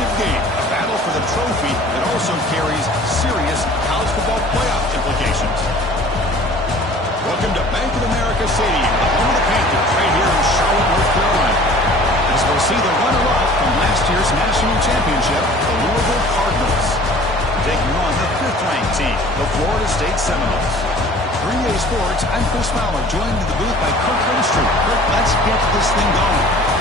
championship game, a battle for the trophy that also carries serious college football playoff implications. Welcome to Bank of America Stadium, the home of the Panthers, right here in Charlotte, North Carolina. As we'll see the runner-up from last year's national championship, the Louisville Cardinals, taking on the 5th-ranked team, the Florida State Seminoles. 3A Sports, I'm Chris Fowler, joined in the booth by Kirk Herbstreit. Kirk, let's get this thing going.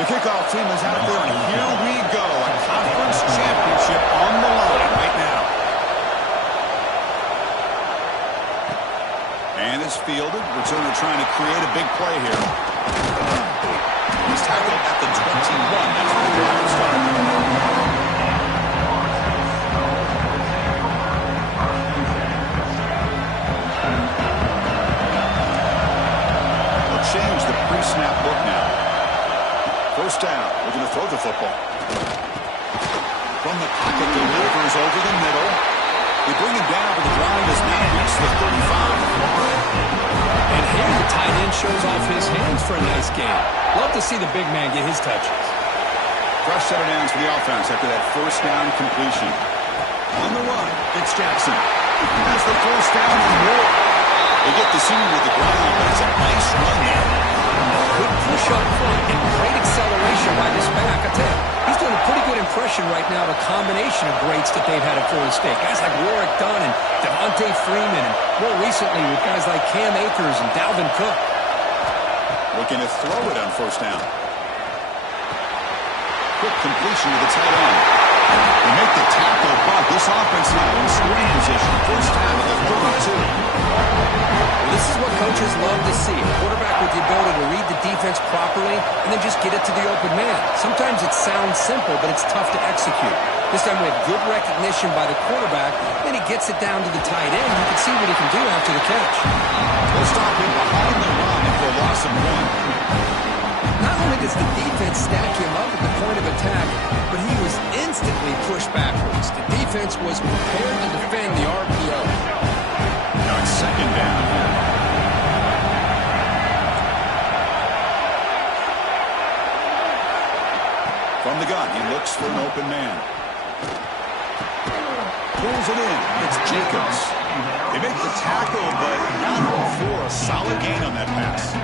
The kickoff team is out there, and here we go. A conference championship on the line right now. And it's fielded. Returner trying to create a big play here. He's tackled at the 21. That's where the drive started. They'll change the pre-snap look now. First down, we're going to throw the football. From the pocket, delivers over the middle. They bring him down, but the drive has now reached the 35. And here the tight end shows off his hands for a nice game. Love to see the big man get his touches. Fresh set of downs for the offense after that first down completion. On the run, it's Jackson. Has the first down and more. They get the senior with the ground, but it's a nice run there. Good push up front and great acceleration by this back. I tell you, he's doing a pretty good impression right now of a combination of greats that they've had at Florida State. Guys like Warwick Dunn and Devontae Freeman, and more recently with guys like Cam Akers and Dalvin Cook. Looking to throw it on first down. Quick completion to the tight end. They make the tackle, but this offense now in scoring position. First down to the 32. Well, this is what coaches love to see. A quarterback with the ability to read the defense properly and then just get it to the open man. Sometimes it sounds simple, but it's tough to execute. This time we have good recognition by the quarterback. Then he gets it down to the tight end. You can see what he can do after the catch. They'll stop him behind the run for a loss of 1. Not only does the defense stack him up at the point of attack, but he was instantly pushed backwards. The defense was prepared to defend the RPO. Now it's second down. From the gun, he looks for an open man. Pulls it in. It's Jacobs. They make the tackle, but not for a solid gain on that pass.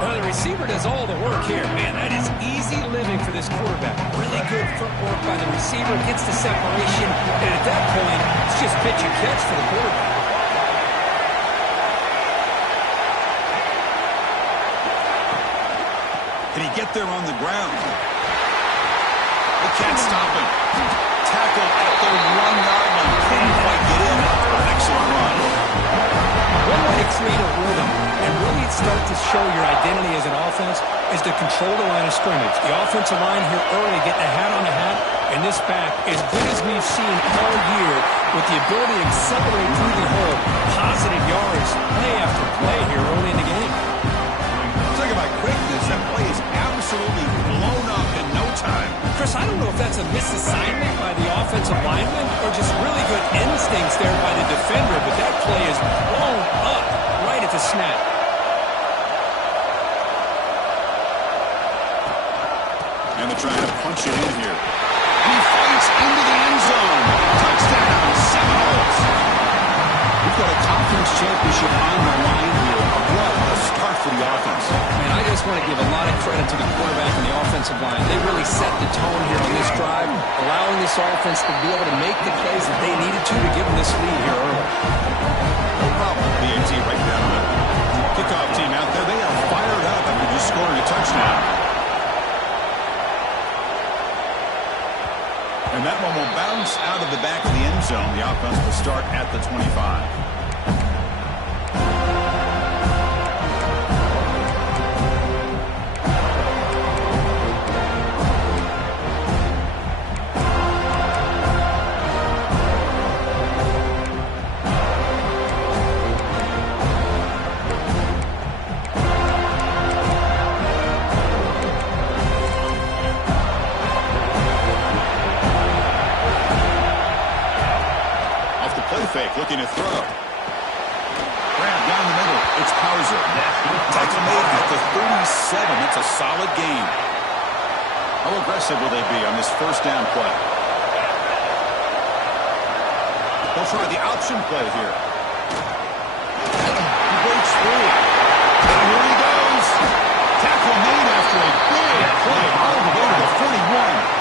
Well, the receiver does all the work here. Man, that is easy living for this quarterback. Really good footwork by the receiver. Gets the separation. And at that point, it's just pitch and catch for the quarterback. Can he get there on the ground? They can't stop him. Tackle at the 1-yard line. Couldn't quite get in. An excellent run. One way to create a rhythm and really start to show your identity as an offense is to control the line of scrimmage. The offensive line here early getting a hat on a hat, and this back, as good as we've seen all year, with the ability to accelerate through the hole, positive yards, play after play here early in the game. Talk about quickness. That play is absolutely blown up in no time. Chris, I don't know if that's a misassignment by the offensive lineman or just really good instincts there by the defender, but that play is blown up right at the snap. And they're trying to punch it in here. He fights into the end zone. Touchdown, Seminoles. We've got a conference championship on the line here. What a start for the offense. Man, I just want to give a lot of credit to the quarterback and the offensive line. They really set the tone here on this drive, allowing this offense to be able to make the plays that they needed to give them this lead here early. No problem. The AT right down the middle. Kickoff team out there. They are fired up after just scoring a touchdown. And that one will bounce out of the back of the end zone. The offense will start at the 25. tackle made at the 37. That's a solid gain. How aggressive will they be on this first down play? They'll try the option play here. He breaks through. And here he goes. Tackle made after a big play all the way to the 41.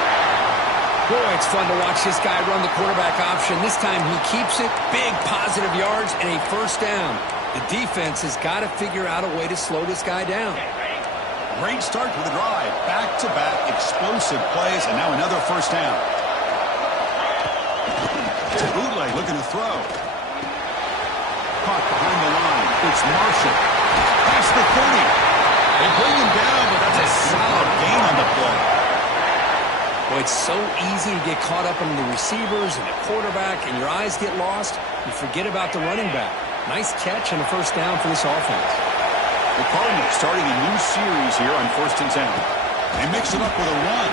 Boy, it's fun to watch this guy run the quarterback option. This time he keeps it. Big positive yards and a first down. The defense has got to figure out a way to slow this guy down. Great start to the drive. Back-to-back explosive plays, and now another first down. It's a bootleg looking to throw. Caught behind the line. It's Marshall. Past the 30. They bring him down, but that's a solid gain on the play. Boy, it's so easy to get caught up in the receivers and the quarterback, and your eyes get lost. You forget about the running back. Nice catch and a first down for this offense. The Cardinals starting a new series here on 1st and 10. They mix it up with a run.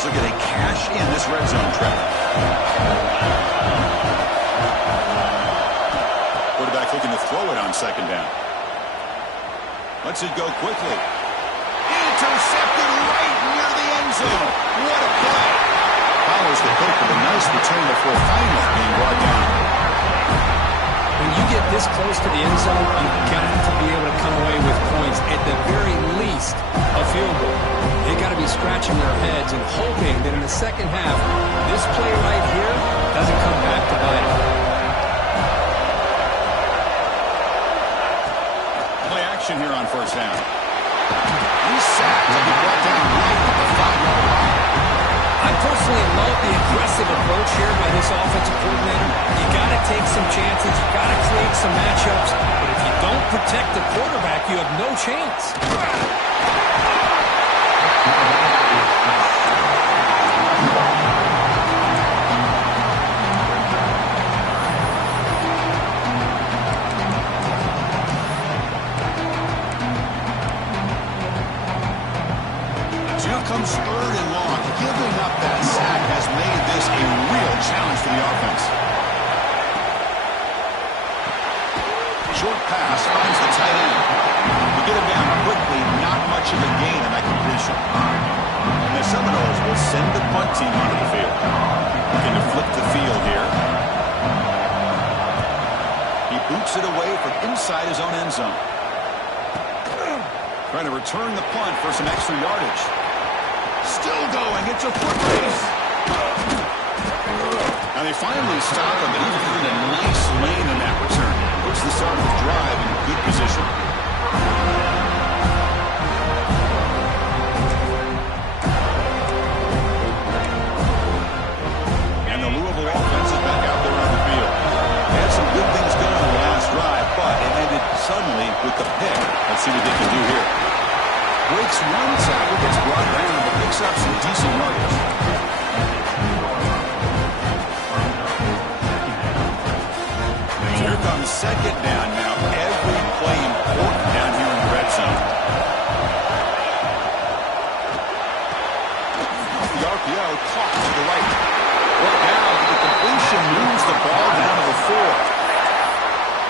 Looking to cash in this red zone trap. Quarterback looking to throw it on second down. Lets it go quickly. Intercepted right near the end zone. What a play. Follows the pick with a nice return before finally being brought down. When you get this close to the end zone, you've got to be able to come away with points. At the very least, a field goal. They got to be scratching their heads and hoping that in the second half, this play right here doesn't come back to bite them. Play action here on first down. He's sacked and he brought down right at the 5-yard line. I personally love the aggressive approach here by this offensive coordinator. You got to take some chances. You got to create some matchups. But if you don't protect the quarterback, you have no chance. Here comes 3rd and long. Giving up that sack has made this a real challenge for the offense. Short pass finds the tight end. To get him down quickly, not much of a gain on that completion. And the Seminoles will send the punt team onto the field. Looking to flip the field here. He boots it away from inside his own end zone. Trying to return the punt for some extra yardage. Still going. It's a foot race. Now they finally stop him, but he's in a nice lane in that return. Puts the start of the drive in good position. And the Louisville offense is back out there on the field. They had some good things going on the last drive, but it ended suddenly with the pick. Let's see what they can do here. Breaks one tackle, gets brought down, but picks up some decent yardage. Here comes second down now. Every play important down here in the red zone. Off the RPO, caught to the right. Well, now the completion moves the ball down to the 4.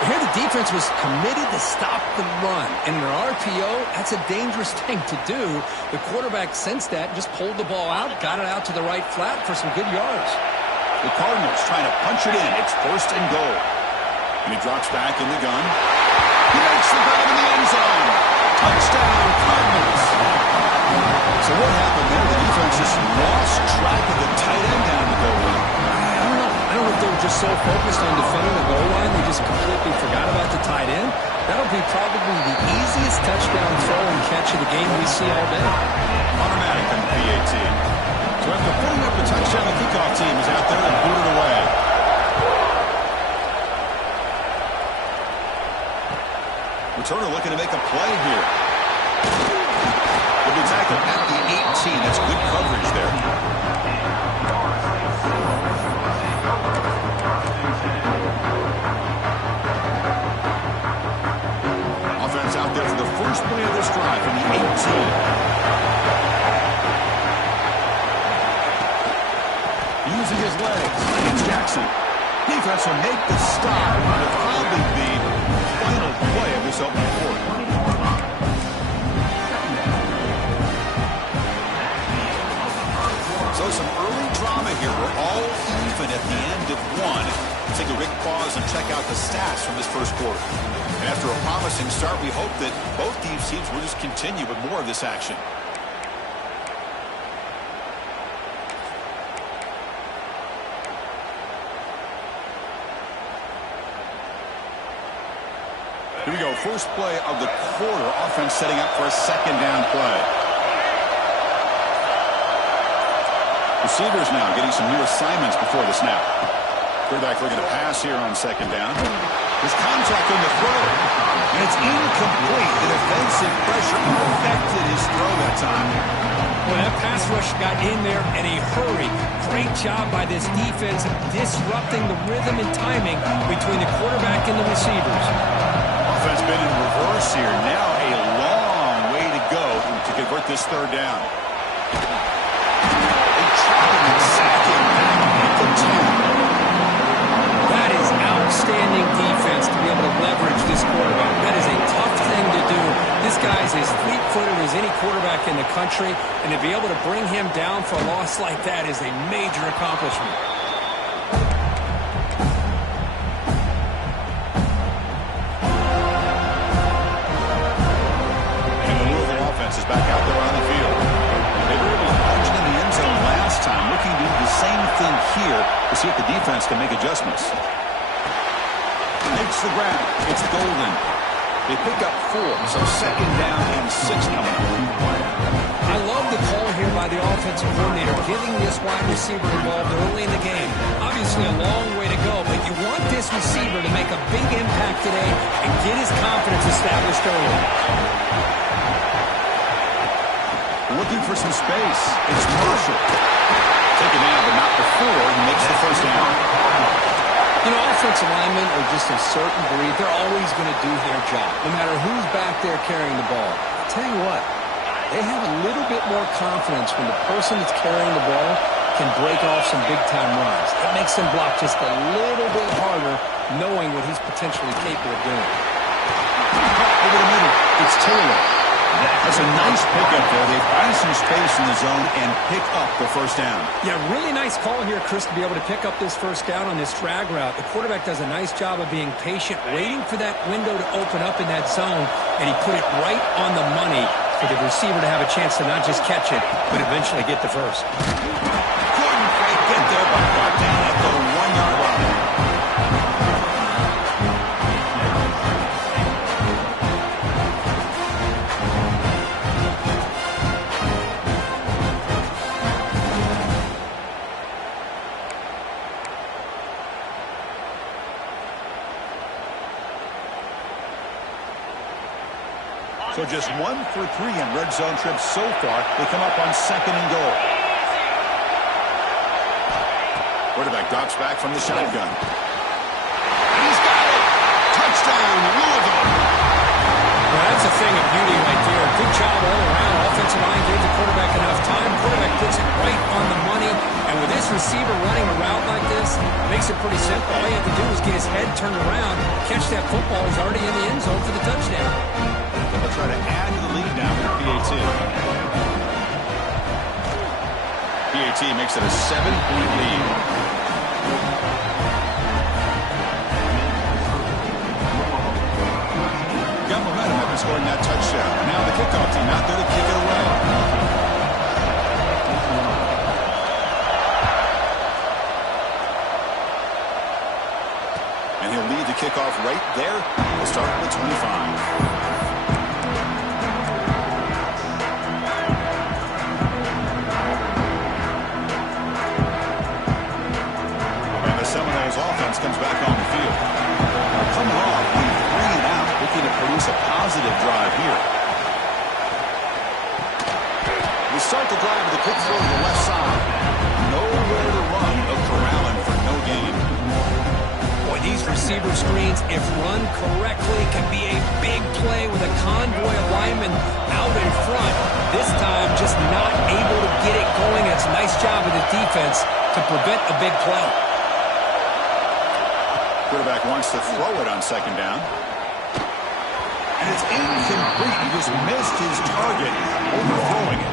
Here the defense was committed to stop the run. And in an RPO, that's a dangerous thing to do. The quarterback sensed that, just pulled the ball out, got it out to the right flat for some good yards. The Cardinals trying to punch it in. It's 1st and goal. And he drops back in the gun. He makes the grab in the end zone. Touchdown, Cardinals. So what happened there? The defense just lost track of the tight end down the goal line. I don't know if they were just so focused on defending the goal line, they just completely forgot about the tight end. That'll be probably the easiest touchdown throw and catch of the game we see all day. Automatic on the PAT. So after putting up the touchdown, the kickoff team is out there and booted away. Returner looking to make a play here. Will be tackled at the 18. That's good coverage there. Offense out there for the First play of this drive from the 18. Using his legs. It's Jackson. Defense will make the stop. Will probably be the final play of this opening quarter. So some early drama here. We're all even at the end of one. Let's take a quick pause and check out the stats from this first quarter. And after a promising start, we hope that both these teams will just continue with more of this action. Here we go. First play of the quarter. Offense setting up for a second down play. Receivers now getting some new assignments before the snap. Quarterback looking to pass here on second down. There's contact on the throw. And it's incomplete. The defensive pressure affected his throw that time. Well, that pass rush got in there in a hurry. Great job by this defense disrupting the rhythm and timing between the quarterback and the receivers. Offense been in reverse here. Now a long way to go to convert this third down. They try to sack him back at the 10. That is outstanding defense to be able to leverage this quarterback. That is a tough thing to do. This guy's as fleet-footed as any quarterback in the country, and to be able to bring him down for a loss like that is a major accomplishment. Is back out there on the field. They were able to march in the end zone last time, looking to do the same thing here to see if the defense can make adjustments. Makes the grab. It's Golden. They pick up 4, so second down and 6 coming up. I love the call here by the offensive coordinator, getting this wide receiver involved early in the game. Obviously a long way to go, but you want this receiver to make a big impact today and get his confidence established early. Looking for some space. It's Marshall. Taken out, but not before he makes the first down. You know, offensive linemen are just a certain breed. They're always going to do their job, no matter who's back there carrying the ball. I'll tell you what, they have a little bit more confidence when the person that's carrying the ball can break off some big-time runs. It makes them block just a little bit harder, knowing what he's potentially capable of doing. Over the middle, it's Taylor. That's a nice pickup there. They find some space in the zone and pick up the first down. Yeah, really nice call here, Chris, to be able to pick up this first down on this drag route. The quarterback does a nice job of being patient, waiting for that window to open up in that zone, and he put it right on the money for the receiver to have a chance to not just catch it, but eventually get the first. Couldn't quite get there, but got down at the 1-yard line. So just 1 for 3 in red zone trips so far. They come up on second and goal. Quarterback drops back from the shotgun. And he's got it. Touchdown, Louisville. Well, that's a thing of beauty right there. Good job all around. Offensive line gave the quarterback enough time. Quarterback puts it right on the money. And with this receiver running a route like this, it makes it pretty simple. All you have to do is get his head turned around, catch that football. He's already in the end zone for the touchdown. They'll try to add to the lead now with PAT. PAT makes it a 7-point lead. Got momentum after scoring that touchdown. Now the kickoff team out there to kick it away. And he'll lead the kickoff right there. We'll start with 25. Seminoles offense comes back on the field. Coming off, 3 and out, looking to produce a positive drive here. We start the drive with a quick throw to the left side. Nowhere to run, but corralling for no gain. Boy, these receiver screens if run correctly, can be a big play with a convoy of linemen out in front. This time, just not able to get it going. It's a nice job of the defense to prevent a big play. Quarterback wants to throw it on second down. And it's incomplete. He just missed his target, overthrowing it.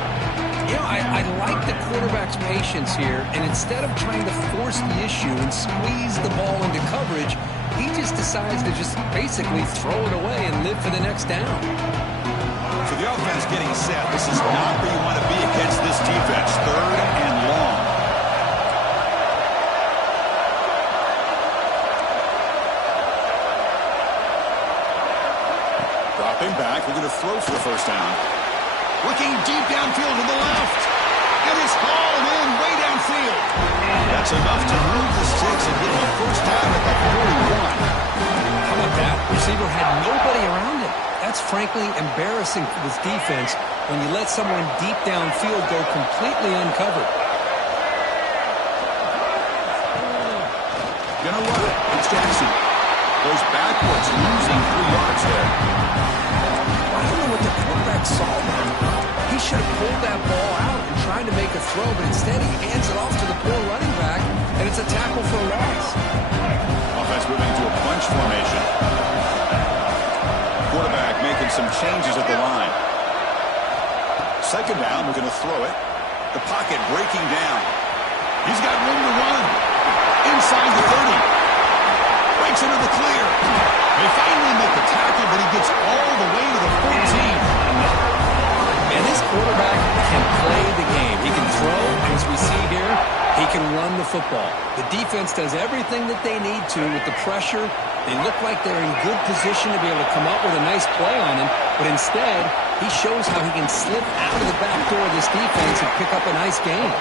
You know, I like the quarterback's patience here, and instead of trying to force the issue and squeeze the ball into coverage, he just decides to just basically throw it away and live for the next down. So the offense getting set. This is not where you want to be against this defense. Third and long. Dropping back. We're going to throw for the first down. Looking deep downfield to the left. And it's hauled in way downfield. That's enough to move the sticks and get the first down at the 41. How about that? Receiver had nobody around him. That's frankly embarrassing for this defense when you let someone deep downfield go completely uncovered. You know what? It's Jackson. Goes backwards, losing 3 yards there. I don't know what the quarterback saw there. He should have pulled that ball out and tried to make a throw, but instead he hands it off to the poor running back, and it's a tackle for a loss. Offense moving to a bunch formation. Quarterback making some changes at the line. Second down, we're going to throw it. The pocket breaking down. He's got room to run. Inside the 30. Breaks into the clear. They finally make the tackle, but he gets all the way to the 14. And this quarterback can play the game. He can throw, and as we see here, he can run the football. The defense does everything that they need to with the pressure. They look like they're in good position to be able to come up with a nice play on him, but instead, he shows how he can slip out of the back door of this defense and pick up a nice gain.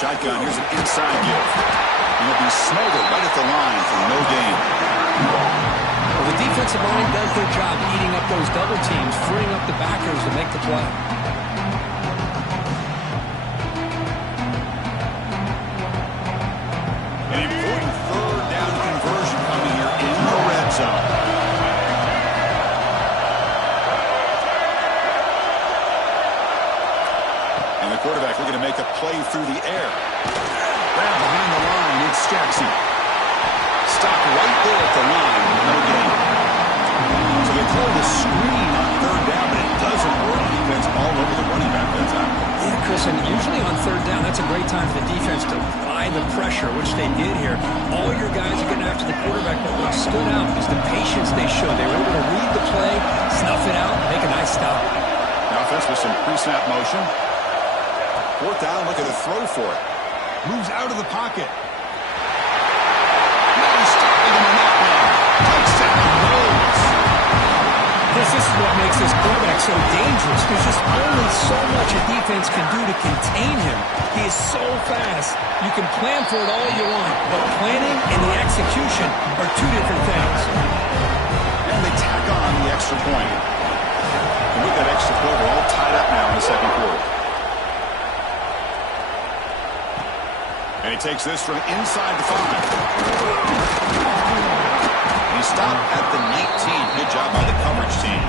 Shotgun, here's an inside give. And he'll be smothered right at the line for no gain. Well, the defensive line does their job eating up those double teams, freeing up the backers to make the play. An important third down conversion coming here in the red zone. Quarterback looking to make a play through the air. Grab behind the line, it's Jackson. Stop right there at the line, no gain. So they call the screen on third down, but it doesn't work. Defense all over the running back that time. Yeah, Chris, and usually on third down, that's a great time for the defense to apply the pressure, which they did here. All your guys are getting after the quarterback, but what stood out is the patience they showed. They were able to read the play, snuff it out, and make a nice stop. The offense with some pre-snap motion. Fourth down, looking to throw for it. Moves out of the pocket. No stopping him on that one. Touchdown, Rhodes. This is what makes this quarterback so dangerous. There's just only so much a defense can do to contain him. He is so fast. You can plan for it all you want, but planning and the execution are two different things. And they tack on the extra point. And with that extra point, we're all tied up now in the second quarter. And he takes this from inside the 5. He stopped at the 19. Good job by the coverage team.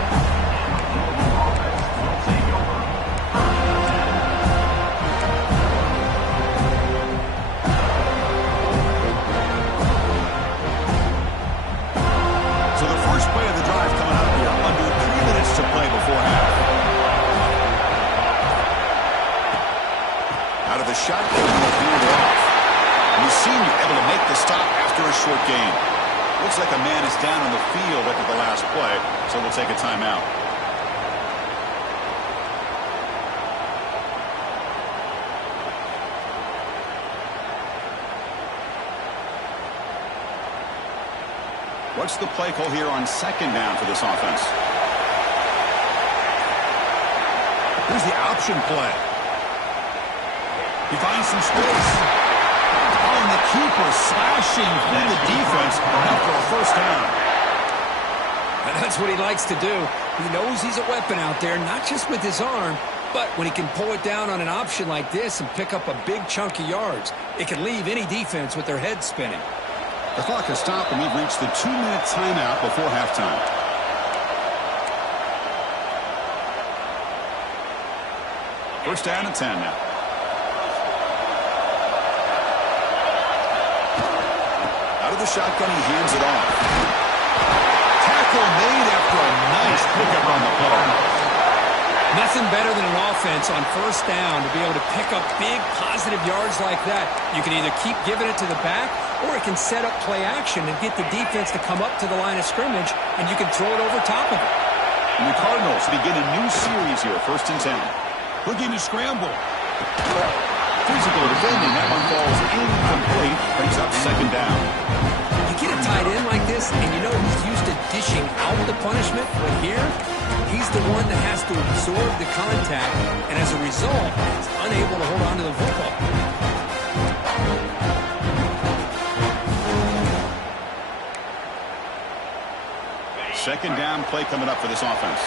So the first play of the drive coming up here. Under 3 minutes to play before half. Out of the shotgun, he'll hand it off. And he's seen you able to make the stop after a short gain. Looks like a man is down on the field after the last play, so we'll take a timeout. What's the play call here on second down for this offense? Here's the option play. He finds some space. Oh, and the keeper slashing through the defense after a first down. And that's what he likes to do. He knows he's a weapon out there, not just with his arm, but when he can pull it down on an option like this and pick up a big chunk of yards, it can leave any defense with their head spinning. The clock has stopped, and we've reached the 2-minute timeout before halftime. First down and 10 now. Out of the shotgun, he hands it off. Tackle made after a nice pickup on the play. Nothing better than an offense on first down to be able to pick up big positive yards like that. You can either keep giving it to the back, or it can set up play action and get the defense to come up to the line of scrimmage, and you can throw it over top of it. And the Cardinals begin a new series here, first and 10. Looking to scramble. Physical defending. That one falls incomplete. Brings up second down. You get a tight end like this, and you know he's used to dishing out the punishment, but here, he's the one that has to absorb the contact, and as a result, he's unable to hold on to the football. Second down play coming up for this offense.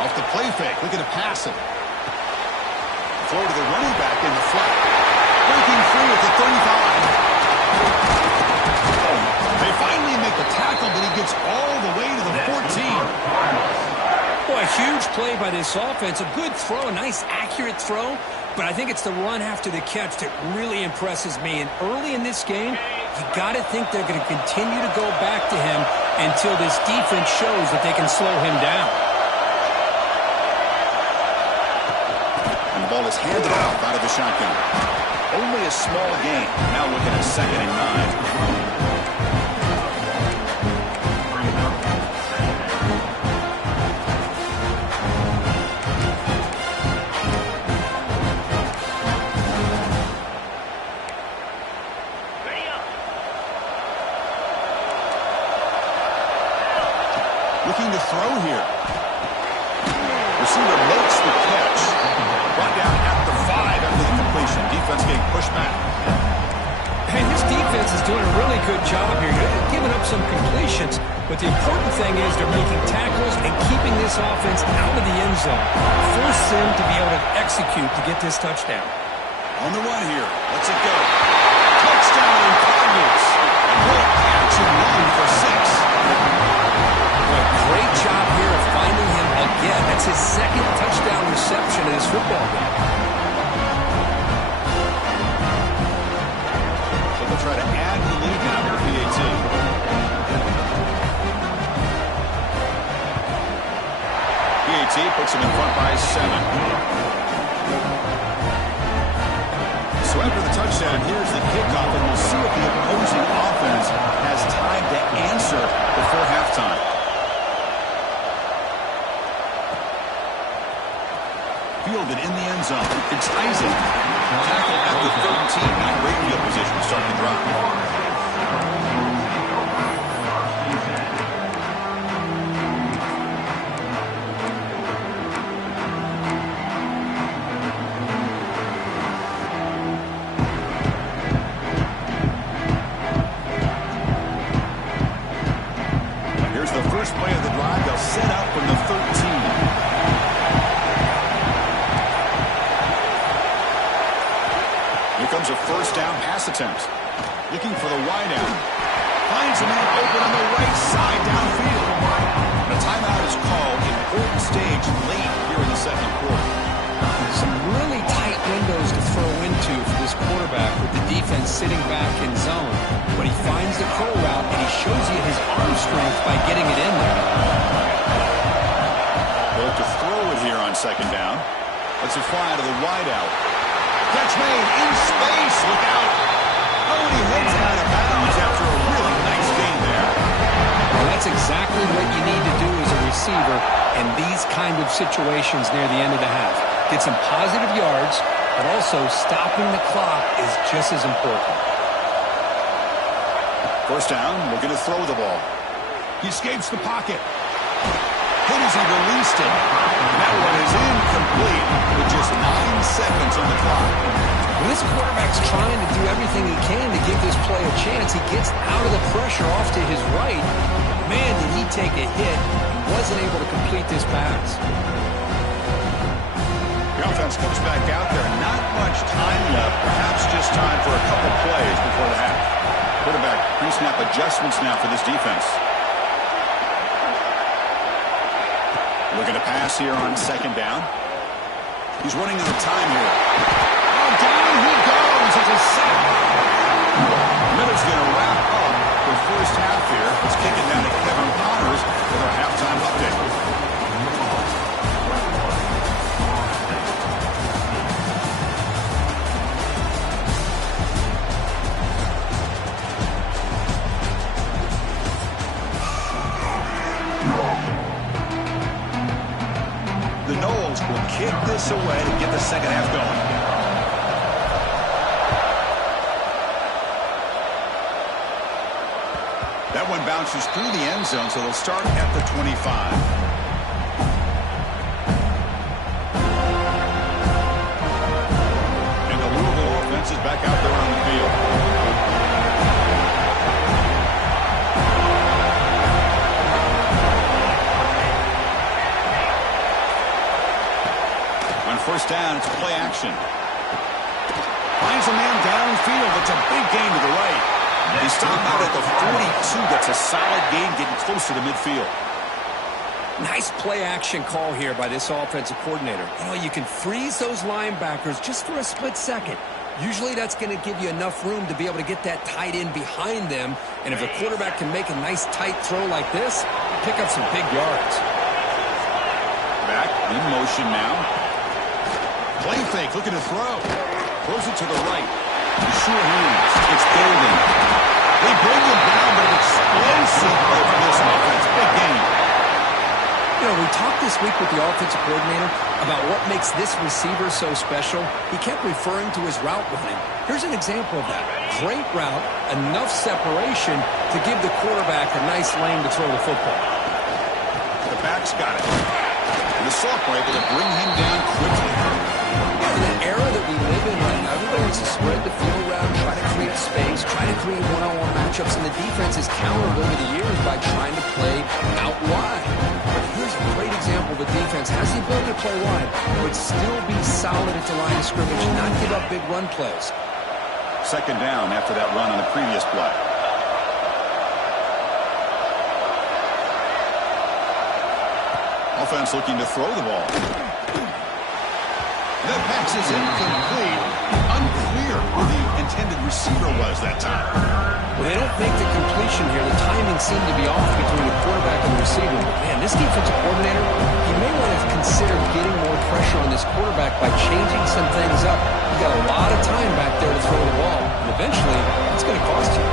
Off the play fake, looking to pass it. Throw to the running back in the flat. Breaking free at the 35. They finally make the tackle, but he gets all the way to the 14. Boy, a huge play by this offense. A good throw, a nice accurate throw. But I think it's the run after the catch that really impresses me. And early in this game, you got to think they're going to continue to go back to him until this defense shows that they can slow him down. And the ball is handed off out of the shotgun. Only a small gain. Now looking at second and 9. Looking to throw here. Receiver makes the catch. Brought down at the 5 after the completion. Defense getting pushed back. Hey, this defense is doing a really good job here. They're giving up some completions, but the important thing is they're making tackles and keeping this offense out of the end zone. Force them to be able to execute to get this touchdown. On the run here. Let's it go. Touchdown Cardinals. Great catch and run for 6. Great job here of finding him again. That's his second touchdown reception in his football game. So they'll try to add the lead now to the PAT. PAT puts him in front by 7. So after the touchdown, here's the kickoff, and we'll see if the opposing offense has time to answer before halftime. Fielded in the end zone. It's Isaac. Tackle at the 13. Not great field position to start the drive. Here's the first play of the drive. They'll set up from the 13. Comes a first down pass attempt. Looking for the wideout. Finds a man open on the right side downfield. The timeout is called. Important stage late here in the second quarter. Some really tight windows to throw into for this quarterback with the defense sitting back in zone. But he finds the curl route, and he shows you his arm strength by getting it in there. They'll have to throw it here on second down. Let's it fly out of the wideout. Catch made in space. Look out. Oh, and he heads out of bounds after a really nice gain there. Well, that's exactly what you need to do as a receiver in these kind of situations near the end of the half. Get some positive yards, but also stopping the clock is just as important. First down, looking to throw the ball. He escapes the pocket. hit as he released it. And that one is incomplete with just 9 seconds on the clock. When this quarterback's trying to do everything he can to give this play a chance, he gets out of the pressure off to his right. Man, did he take a hit and wasn't able to complete this pass. The offense comes back out there. Not much time left. Perhaps just time for a couple plays before the half. Quarterback pre-snap adjustments now for this defense. Looking to pass here on second down. He's running out of time here. Oh, down he goes. It's a sack. Miller's going to wrap up the first half here. Let's kick it down to Kevin Connors with our halftime update. The Knowles will kick this away to get the second half going. That one bounces through the end zone, so they'll start at the 25. And the Louisville offense is back out there on the field. First down, it's play action. Finds a man downfield. It's a big gain to the right. He stopped out at the 42. That's a solid gain, getting closer to midfield. Nice play action call here by this offensive coordinator. You know, you can freeze those linebackers just for a split second. Usually that's going to give you enough room to be able to get that tight end behind them. And if the quarterback can make a nice tight throw like this, pick up some big yards. Back in motion now. Play fake, looking to throw. Throws it to the right. Sure hands. It's building. They bring him down, but an explosive play from this offense. Big game. You know, we talked this week with the offensive coordinator about what makes this receiver so special. He kept referring to his route running. Here's an example of that. Great route, enough separation to give the quarterback a nice lane to throw the football. The back's got it. And the sophomore able to bring him down quickly. In the era that we live in right now, everybody wants to spread the field around, try to create space, try to create one-on-one matchups, and the defense has countered over the years by trying to play out wide. But here's a great example of a defense has the ability to play wide, but still be solid at the line of scrimmage and not give up big run plays. Second down after that run on the previous play. Offense looking to throw the ball. That pass is incomplete. Unclear who the intended receiver was that time. Well, they don't make the completion here. The timing seemed to be off between the quarterback and the receiver. But, man, this defensive coordinator, he may want to consider getting more pressure on this quarterback by changing some things up. You've got a lot of time back there to throw the ball. And eventually, it's going to cost you.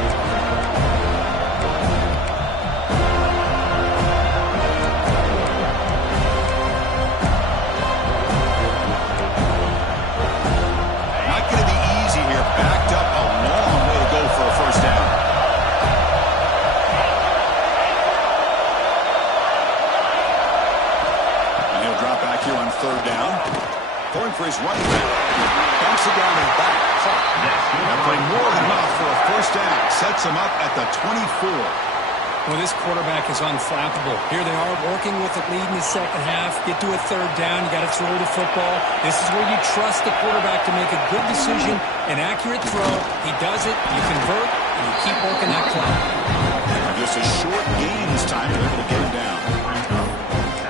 Third down. Going for his running back. Bumps it down and back. That play more than enough for a first down. Sets him up at the 24. Well, this quarterback is unflappable. Here they are working with the lead in the second half. Get to a third down. You got to throw the football. This is where you trust the quarterback to make a good decision, an accurate throw. He does it. You convert, and you keep working that clock. Just a short gain this time. They're able to get him down.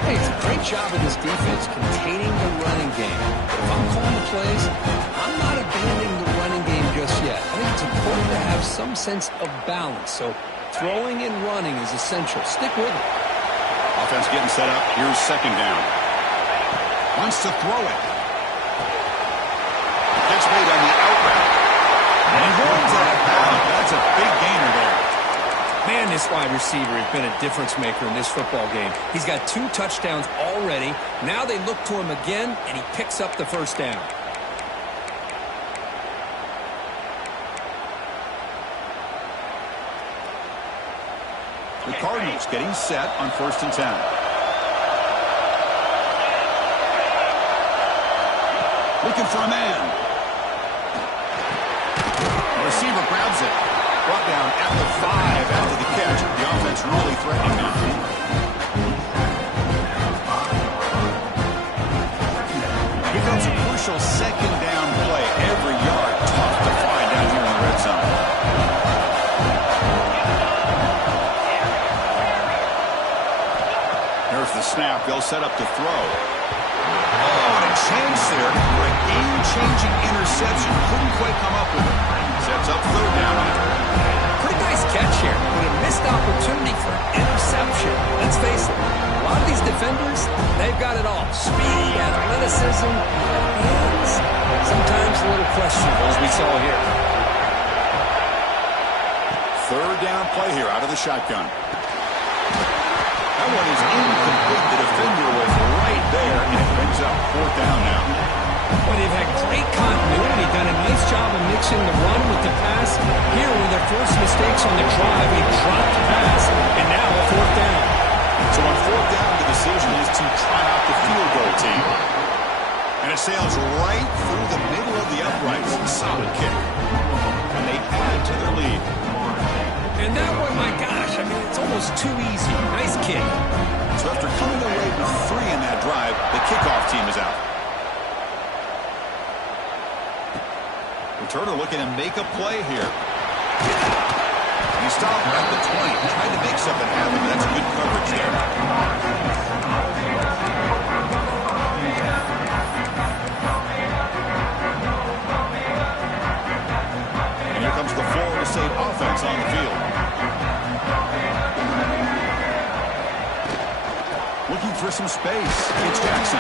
Hey, it's a great job of this defense containing the running game. But if I'm calling the plays, I'm not abandoning the running game just yet. I think it's important to have some sense of balance. So throwing and running is essential. Stick with it. Offense getting set up. Here's second down. Wants to throw it. Gets made on the out route. And holds that out. That's a big gainer there. Man, this wide receiver has been a difference maker in this football game. He's got 2 touchdowns already. Now they look to him again, and he picks up the first down. The Cardinals getting set on 1st and 10. looking for a man. The receiver grabs it. Brought down at the 5 after the catch. The offense really threatening now. Here comes a crucial second down play. Every yard tough to find down here in the red zone. There's the snap. They'll set up to throw. Oh, and a chance there for a game-changing interception. Couldn't quite come up with it. Sets up third down now. Pretty nice catch here, but a missed opportunity for an interception. Let's face it, a lot of these defenders, they've got it all. Speed, athleticism, hands. Sometimes a little questionable, as we saw here. Third down play here out of the shotgun. That one is incomplete. The defender was right there, and it brings up fourth down now. Well, they've had great continuity, done a nice job of mixing the run with the pass. Here were their first mistakes on the drive, a dropped pass, and now a fourth down. So on fourth down, the decision is to try out the field goal team. And it sails right through the middle of the uprights. Solid kick. And they add to their lead. And that one, my gosh, I mean, it's almost too easy. Nice kick. So after coming away with 3 in that drive, the kickoff team is out. Returner looking to make a play here. He stopped at the 20, trying to make something happen, but that's good coverage there. And here comes the Florida State offense on the field. Looking for some space. It's Jackson.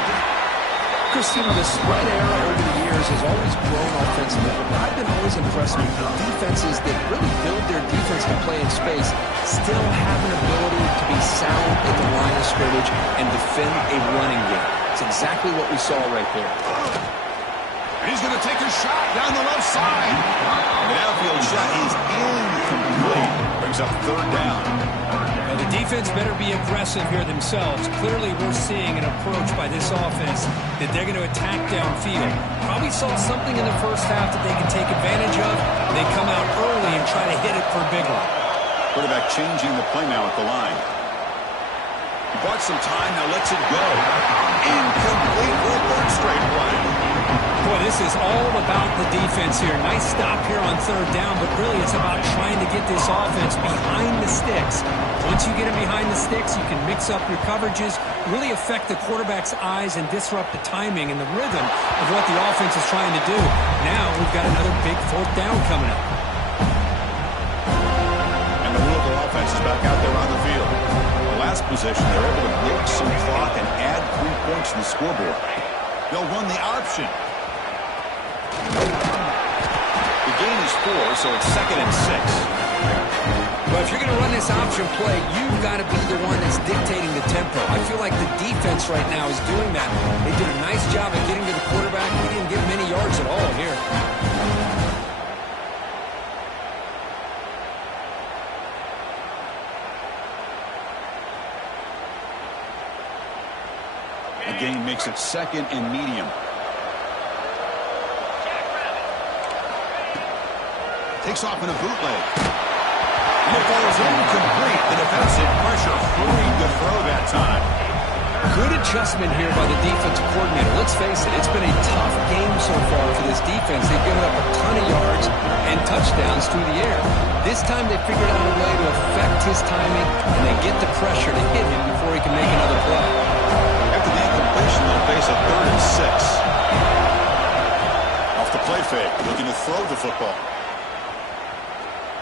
Christina, the spread era over the years has always grown offensively, but I've been always impressed with the defenses that really build their defense to play in space, still have an ability to be sound at the line of scrimmage and defend a running game. It's exactly what we saw right there. And he's going to take a shot down the left side. The outfield shot is incomplete. Brings up third down. Well, the defense better be aggressive here themselves. Clearly, we're seeing an approach by this offense that they're going to attack downfield. Probably saw something in the first half that they can take advantage of. They come out early and try to hit it for a big one. Quarterback changing the play now at the line. He bought some time, now lets it go. Incomplete for a third straight play. Boy, this is all about the defense here. Nice stop here on third down, but really it's about trying to get this offense behind the sticks. Once you get them behind the sticks, you can mix up your coverages, really affect the quarterback's eyes and disrupt the timing and the rhythm of what the offense is trying to do. Now we've got another big fourth down coming up. And the Louisville offense is back out there on the field. The last possession, they're able to milk some clock and add 3 points to the scoreboard. They'll run the option. The gain is 4, so it's 2nd and 6. But if you're going to run this option play, you've got to be the one that's dictating the tempo. I feel like the defense right now is doing that. They did a nice job of getting to the quarterback. He didn't get many yards at all here. A gain makes it 2nd and medium. Takes off in a bootleg. And it falls incomplete. The defensive pressure hurried to throw that time. Good adjustment here by the defensive coordinator. Let's face it, it's been a tough game so far for this defense. They've given up a ton of yards and touchdowns through the air. This time they figured out a way to affect his timing, and they get the pressure to hit him before he can make another play. After the incompletion, they'll face a 3rd and 6. Off the play fake, looking to throw the football.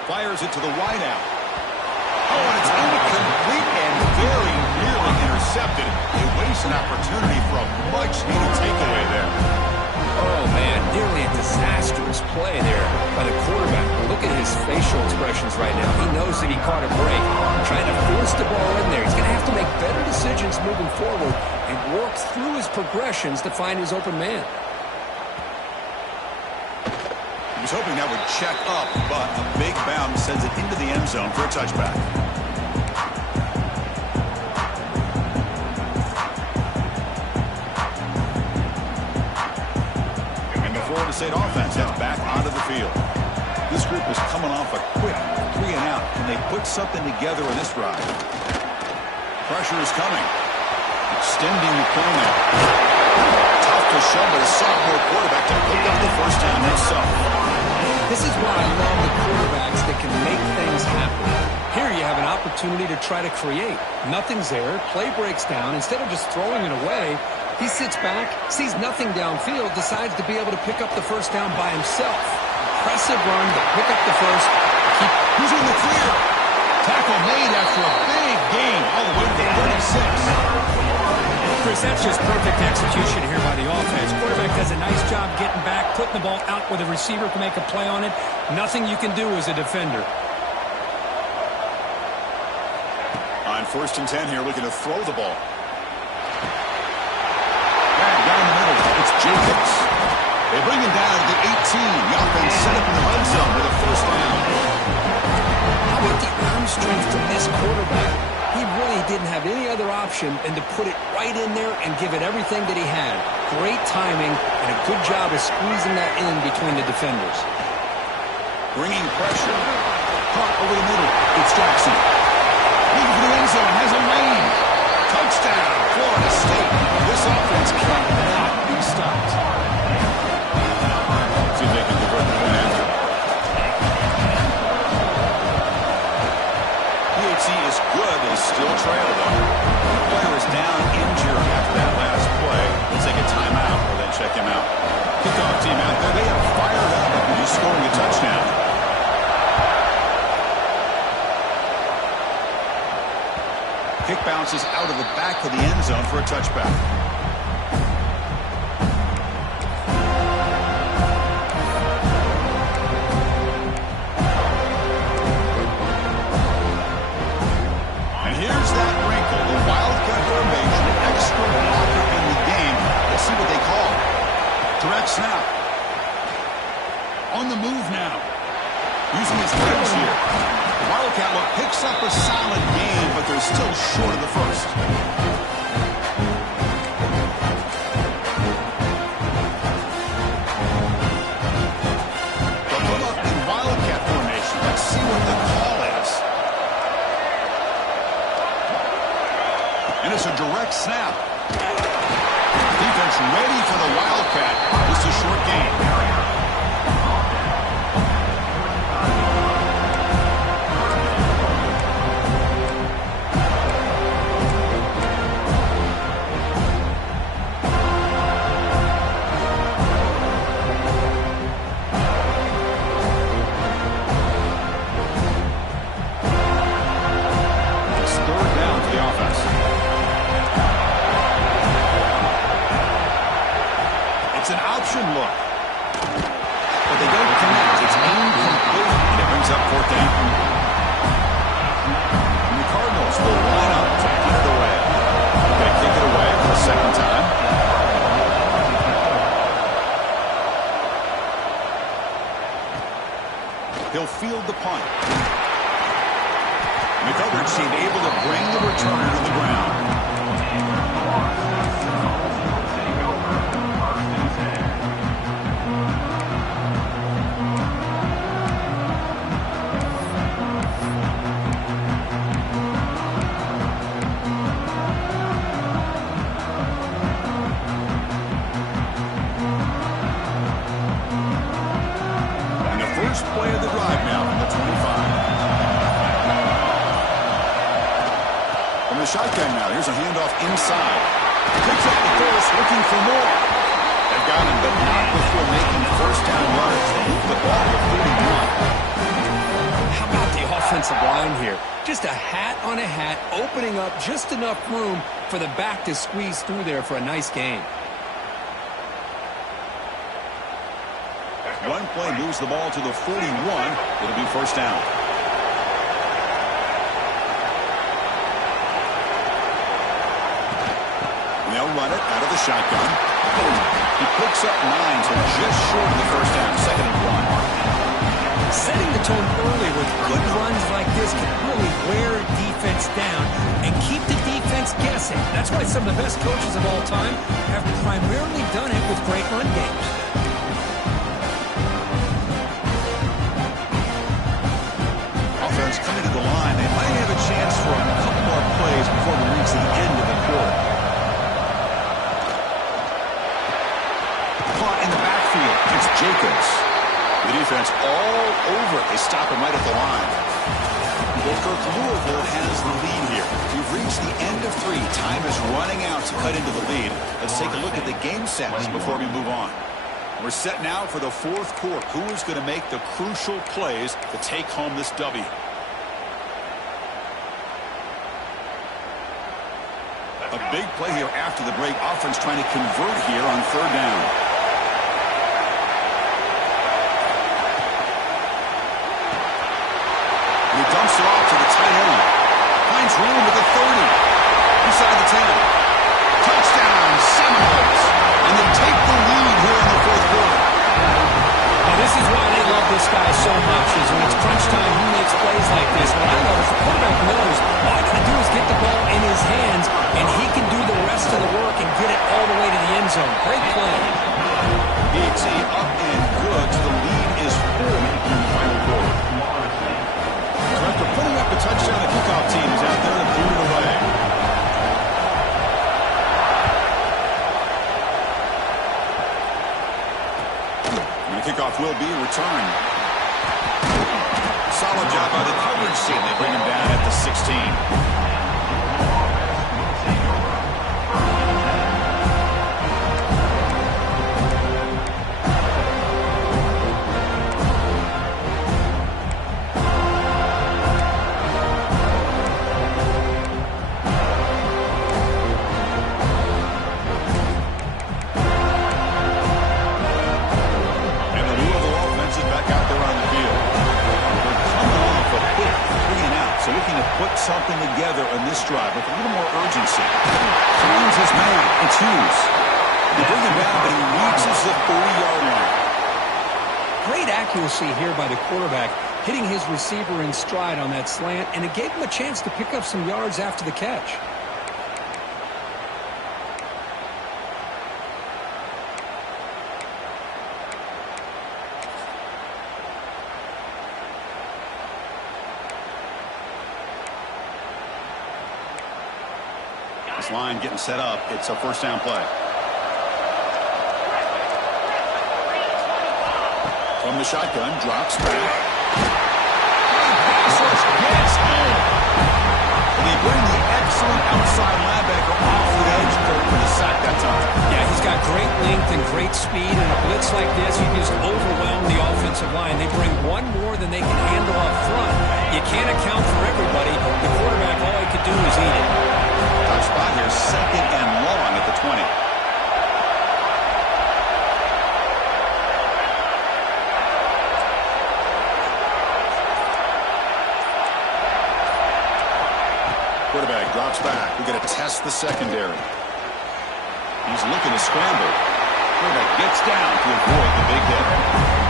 Fires it to the wideout. Oh, and it's incomplete and very nearly intercepted. They waste an opportunity for a much-needed takeaway there. Oh, man, nearly a disastrous play there by the quarterback. Look at his facial expressions right now. He knows that he caught a break. Trying to force the ball in there. He's going to have to make better decisions moving forward and work through his progressions to find his open man. He was hoping that would check up, but a big bounce sends it into the end zone for a touchback. State offense heads back onto the field. This group is coming off a quick 3-and-out, and they put something together in this drive. Pressure is coming. Extending the play now. Tough to show, but a sophomore quarterback to pick up the first down himself. This is why I love the quarterbacks that can make things happen. Here you have an opportunity to try to create. Nothing's there. Play breaks down. Instead of just throwing it away, he sits back, sees nothing downfield, decides to be able to pick up the first down by himself. Impressive run to pick up the first. Who's in the clear? Tackle made after a big gain all the way to the 36. Chris, that's just perfect execution here by the offense. Quarterback does a nice job getting back, putting the ball out where the receiver can make a play on it. Nothing you can do as a defender. On 1st and 10 here, looking to throw the ball. Down the middle, it's Jacobs. They bring him down to the 18. The offense set up in the red zone with a first down. How about the arm strength from this quarterback? He really didn't have any other option than to put it right in there and give it everything that he had. Great timing and a good job of squeezing that in between the defenders. Bringing pressure. Caught over the middle. It's Jackson. Looking for the end zone. Has a lane. Touchdown, Florida State. This offense cannot be stopped. See if they can convert the point after. PHC is good. They still trail, though. The player is down injured after that last play. Let's take a timeout or then check him out. Kickoff team out there. They have fired up after just scoring a touchdown. Kick bounces out of the back of the end zone for a touchback. And here's that wrinkle, the Wildcat formation, extra blocker in the game. Let's see what they call. Direct snap. On the move now. Using his legs here. The Wildcat look picks up a solid game, but they're still short of the first. They'll put up in Wildcat formation. Let's see what the call is. And it's a direct snap. Defense ready for the Wildcat. Just a short game. It's an option look. But they don't connect. It's incomplete. And it brings up 4th down. And the Cardinals will line up to put it away. They're going to kick it away for the second time. He'll field the punt. And the coverage team able to bring the returner to the ground. Play of the drive now from the 25. From the shotgun now, here's a handoff inside. Picks up the first, looking for more. They've got him, but not before making first down runners. They move the ball to 41. How about the offensive line here? Just a hat on a hat, opening up just enough room for the back to squeeze through there for a nice gain. One play moves the ball to the 41. It'll be first down. They'll run it out of the shotgun. He picks up 9, so just short of the first down. 2nd and 1. Setting the tone early with good runs like this can really wear a defense down and keep the defense guessing. That's why some of the best coaches of all time have primarily done it with great run games. Jacobs. The defense all over. They stop him right at the line. Well, Kirk, Louisville has the lead here. We've reached the end of 3. Time is running out to cut into the lead. Let's take a look at the game stats before we move on. We're set now for the 4th quarter. Who is going to make the crucial plays to take home this W? A big play here after the break. Offense trying to convert here on 3rd down. He dumps it off to the tight end. Finds room with the 30. Inside the 10. Touchdown, Seminoles. And they take the lead here in the 4th quarter. And this is why they love this guy so much, is when it's crunch time, he makes plays like this. What I love is the quarterback knows all I got to do is get the ball in his hands, and he can do the rest of the work and get it all the way to the end zone. Great play. BT up and good. The lead is 4 in the final quarter. So after putting up a touchdown, the kickoff team is out there to boot it away. And the kickoff will be returned. Solid job by the coverage team. They bring him down at the 16. Something together on this drive with a little more urgency. Finds his man. It's Hughes. They bring him down, but he reaches the 40-yard line. Great accuracy here by the quarterback, hitting his receiver in stride on that slant, and it gave him a chance to pick up some yards after the catch. This line getting set up. It's a 1st down play. From the shotgun, drops back. Passes, gets home. And they bring the excellent outside linebacker off the edge for the sack that time. Yeah, he's got great length and great speed, and a blitz like this, you just overwhelm the offensive line. They bring one more than they can handle up front. You can't account for everybody. The quarterback, all he could do is eat it. Tough spot here, 2nd and long at the 20. Quarterback drops back. We're going to test the secondary. He's looking to scramble. Quarterback gets down to avoid the big hit.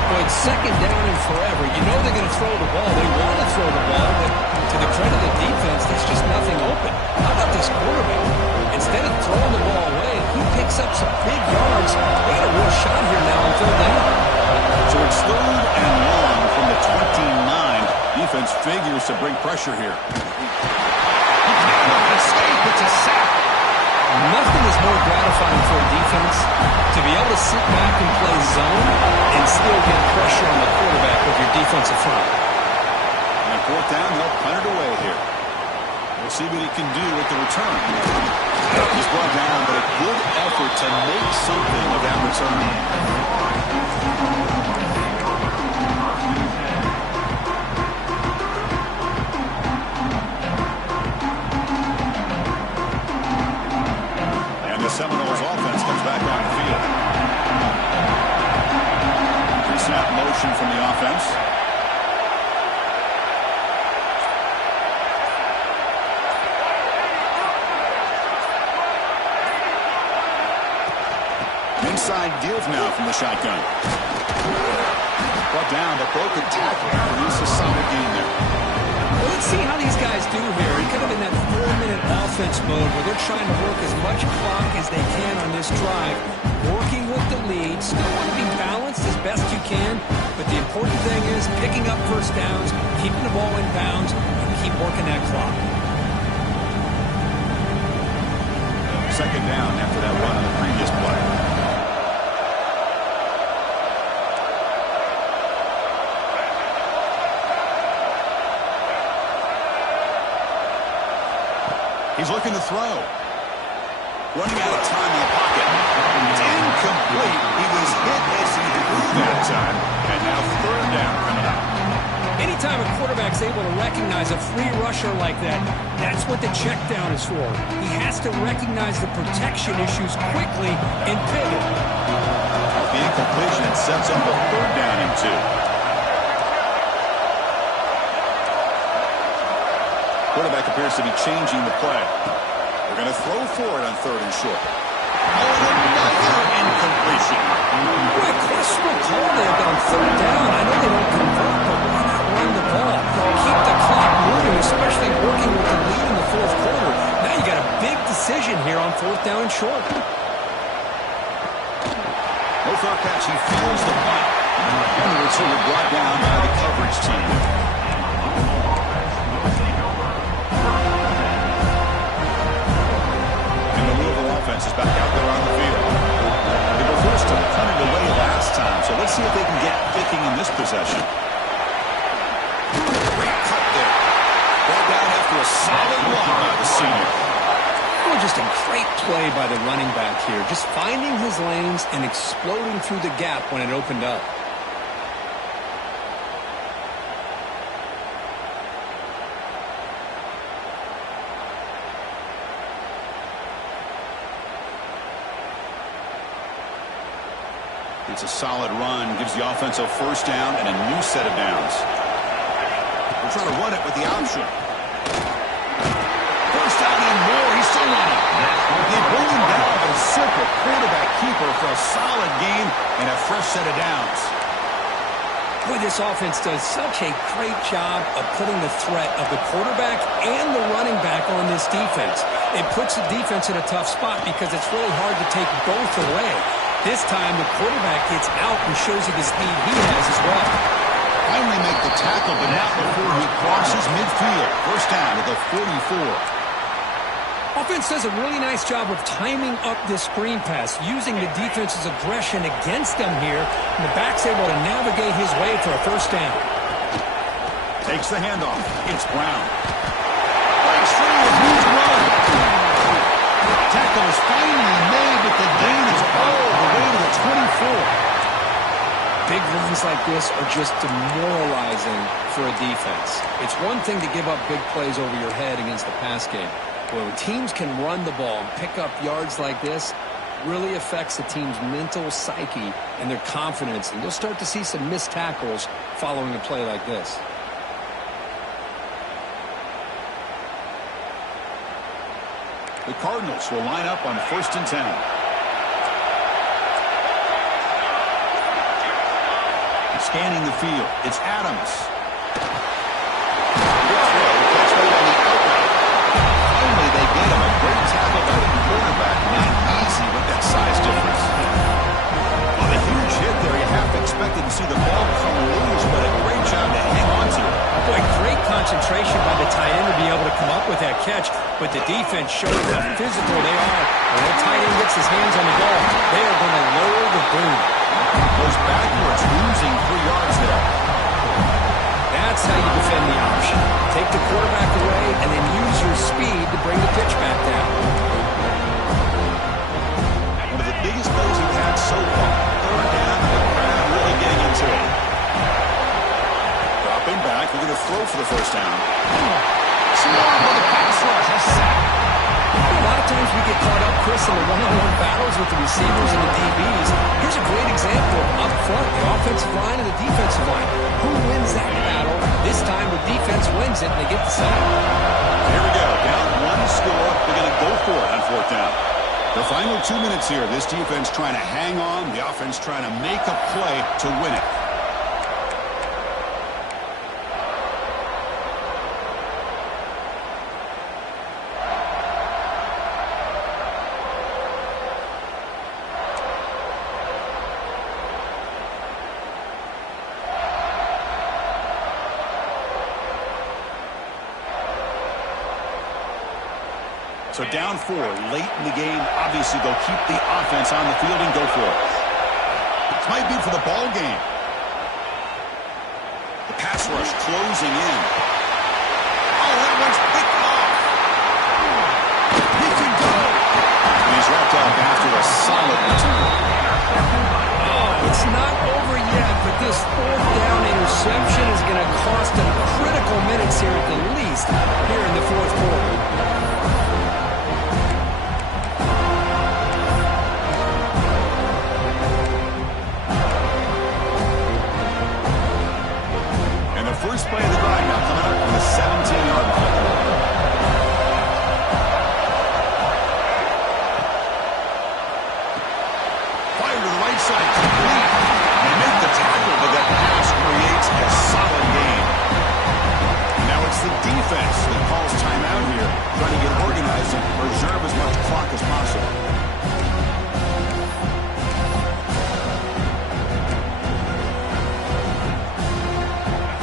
Well, it's 2nd down and forever. You know they're going to throw the ball. They want to throw the ball, but to the credit of the defense, there's just nothing open. How about this quarterback? Instead of throwing the ball away, he picks up some big yards. They got a real shot here now on 3rd down. So it's 3rd and long from the 29. Defense figures to bring pressure here. He cannot escape. It's a sack. Nothing is more gratifying for a defense to be able to sit back and play zone and still get pressure on the quarterback with your defensive front. And 4th down, they'll punt it away here. We'll see what he can do with the return. He's brought down, but a good effort to make something of that return. The Seminoles offense comes back on the field. Pre-snap motion from the offense. Inside deals now from the shotgun. Brought down, but broken tackle. Produces a solid gain there. Well, let's see how these guys do here. He could have been that 4-minute offense mode where they're trying to work as much clock as they can on this drive, working with the lead. Still want to be balanced as best you can, but the important thing is picking up 1st downs, keeping the ball in bounds, and keep working that clock. 2nd down after that run on the previous play. He's looking to throw. Running out of time in the pocket. It's incomplete. He was hit as he threw that time. And now third down coming up. Anytime a quarterback's able to recognize a free rusher like that, that's what the check down is for. He has to recognize the protection issues quickly and pivot. The incompletion, it sets up a third down and 2. Quarterback appears to be changing the play. They're going to throw for it on 3rd and short. Oh, another incompletion. Boy, questionable call there on 3rd down. I know they don't convert, but why not run the ball? Keep the clock moving, especially working with the lead in the 4th quarter. Now you got a big decision here on 4th down and short. No fair catch. He feels the punt. And it's sort of brought down by the coverage team. Offense is back out there on the field. They were forced to punt it away last time, so let's see if they can get picking in this possession. Great cut there. Brought down after a solid run by the senior. Well, just a great play by the running back here. Just finding his lanes and exploding through the gap when it opened up. It's a solid run, gives the offense a first down and a new set of downs. They're trying to run it with the option. First down and more, he's still on it. They bring him down with a simple quarterback keeper for a solid gain and a fresh set of downs. Boy, this offense does such a great job of putting the threat of the quarterback and the running back on this defense. It puts the defense in a tough spot because it's really hard to take both away. This time, the quarterback gets out and shows you the speed he has as well. Finally make the tackle, but not before he crosses midfield. First down at the 44. Offense does a really nice job of timing up this screen pass, using the defense's aggression against them here, and the back's able to navigate his way for a first down. Takes the handoff. It's Brown. Breaks free with huge run. Tackle is finally made, but the gain is all the way to the 24. Big runs like this are just demoralizing for a defense. It's one thing to give up big plays over your head against the pass game. But when teams can run the ball and pick up yards like this, really affects the team's mental psyche and their confidence. And you'll start to see some missed tackles following a play like this. The Cardinals will line up on 1st and 10. Scanning the field. It's Adams. Good throw. Catch made on the outlet. Finally, they get him. A great tackle by the quarterback. Not easy with that size difference. Well, a huge hit there. You half expected to see the ball come loose, but a great job to hang on to it. Boy, great concentration by the tight end to be able to come up with that catch, but the defense showed how physical they are. When the tight end gets his hands on the ball, they are going to lower the boom. Goes backwards, losing 3 yards there. That's how you defend the option. Take the quarterback away and then use your speed to bring the pitch back down. One of the biggest plays we've had so far. Third down, and the crowd really getting into it. Dropping back, we're going to throw for the first down. Smart with the pass rush, a sack. A lot of times we get caught up, Chris, in the one-on-one battles with the receivers and the DBs. Here's a great example up front, the offensive line and the defensive line. Who wins that battle? This time the defense wins it and they get the sack. Here we go, down 1 score. They're going to go for it on 4th down. The final 2 minutes here. This defense trying to hang on. The offense trying to make a play to win it. So down 4, late in the game. Obviously, they'll keep the offense on the field and go for it. This might be for the ball game. The pass rush closing in. Oh, that one's picked off. solid return. Oh, it's not over yet, but this fourth down interception is going to cost them critical minutes here at the least here in the fourth quarter. First play of the drive now coming up from the 17-yard line. Fire to the right side, complete. They make the tackle, but that pass creates a solid gain. Now it's the defense that calls timeout here, trying to get organized and preserve as much clock as possible.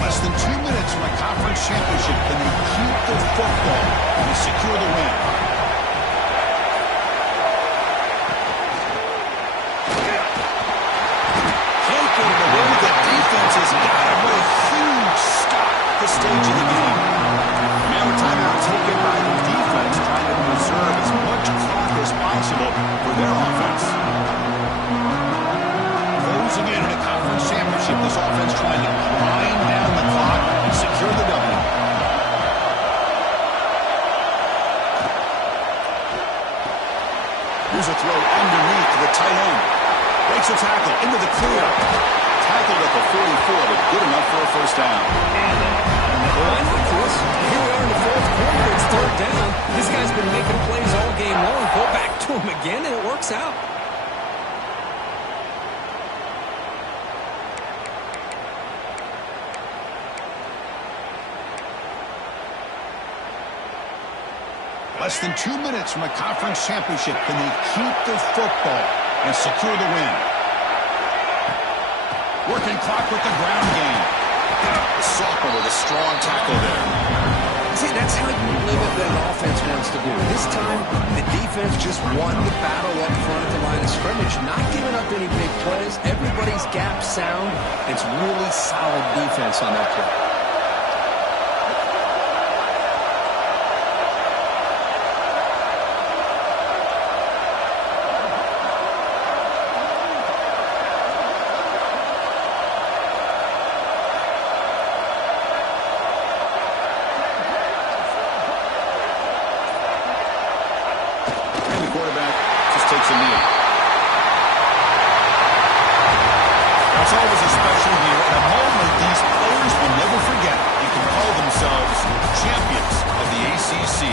Less than 2 minutes from a conference championship. Can they keep the football and secure the win? Can't get it away. The defense has got him. What a huge stop at this stage of the game. Now a timeout taken by the defense, trying to preserve as much clock as possible for their offense. Closing in a conference championship, this offense trying to grind down the clock and secure the W. Here's a throw underneath to the tight end. Breaks a tackle into the clear. Tackled at the 44, but good enough for a first down. Well, I like this. Here we are in the fourth quarter. It's third down. This guy's been making plays all game long. Go back to him again, and it works out. Less than 2 minutes from a conference championship. Can they keep the football and secure the win? Working clock with the ground game. The sophomore with a strong tackle there. See, that's how you limit what an offense wants to do. This time, the defense just won the battle up front at the line of scrimmage, not giving up any big plays. Everybody's gap sound. It's really solid defense on that play. Takes a knee. It's always a special year, and a moment these players will never forget. They can call themselves champions of the ACC.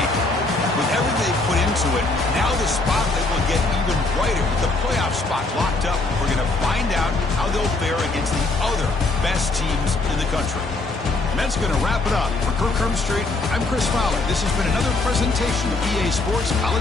With everything they put into it, now the spotlight will get even brighter. With the playoff spot locked up, we're going to find out how they'll fare against the other best teams in the country. And that's going to wrap it up. For Kirk Street, I'm Chris Fowler. This has been another presentation of EA Sports College